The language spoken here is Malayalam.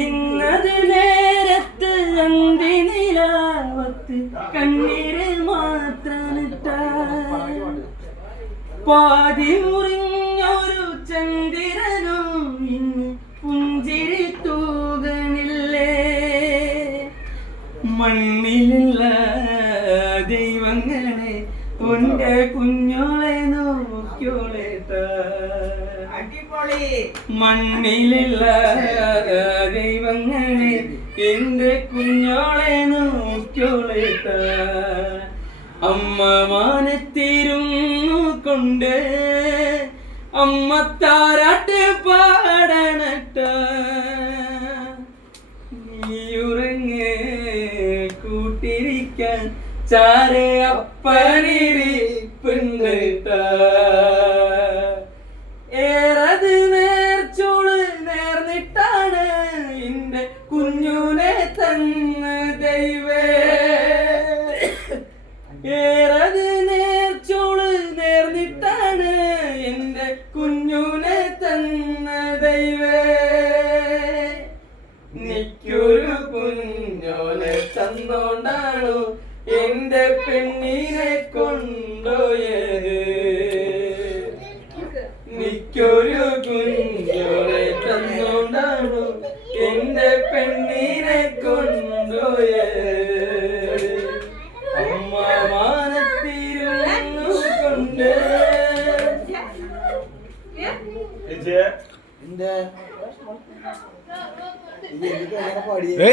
ഇന്നത് നേരത്ത് അന്തിനിലാവത്ത് കണ്ണീര് മാത്രമിട്ട പാതി മുറിഞ്ഞൊരു ചന്ദ്രനും ഇന്ന് പുഞ്ചിരി തൂകണില്ലേ മണ്ണിലുള്ള ദൈവങ്ങളെ ഒന്റെ കുഞ്ഞോളെ നോക്കിയോളെ മണ്ണിലുള്ള ദൈവങ്ങളെ എന്റെ കുഞ്ഞോളെ നോക്കിയോളെ അമ്മ മാനത്തിരുന്നു കൊണ്ട് അമ്മ താരാട്ട് പാടണട്ട നീയുറങ്ങ് കൂട്ടിരിക്കാൻ ചാരെ അപ്പനിരിപ്പുണ്ടിട്ട ഏറത് നേർച്ചോള് നേർന്നിട്ടാണ് എന്റെ കുഞ്ഞുനെ തന്ന ദൈവേ ഏറത് നേർച്ചോള് നേർന്നിട്ടാണ് എന്റെ കുഞ്ഞുനെ തന്ന ദൈവേ നിക്കൊരു കുഞ്ഞോനെ തന്നോണ്ടാണോ എന്റെ പെണ്ണിനെ കൊണ്ടോയത് നിക്കൊരു കുഞ്ഞോനെ തന്നോണ്ടാണോ എന്റെ പെണ്ണിനെ കൊണ്ടോയത് അമ്മ മാനത്തിരുന്നു കൊണ്ട് പാടിയേ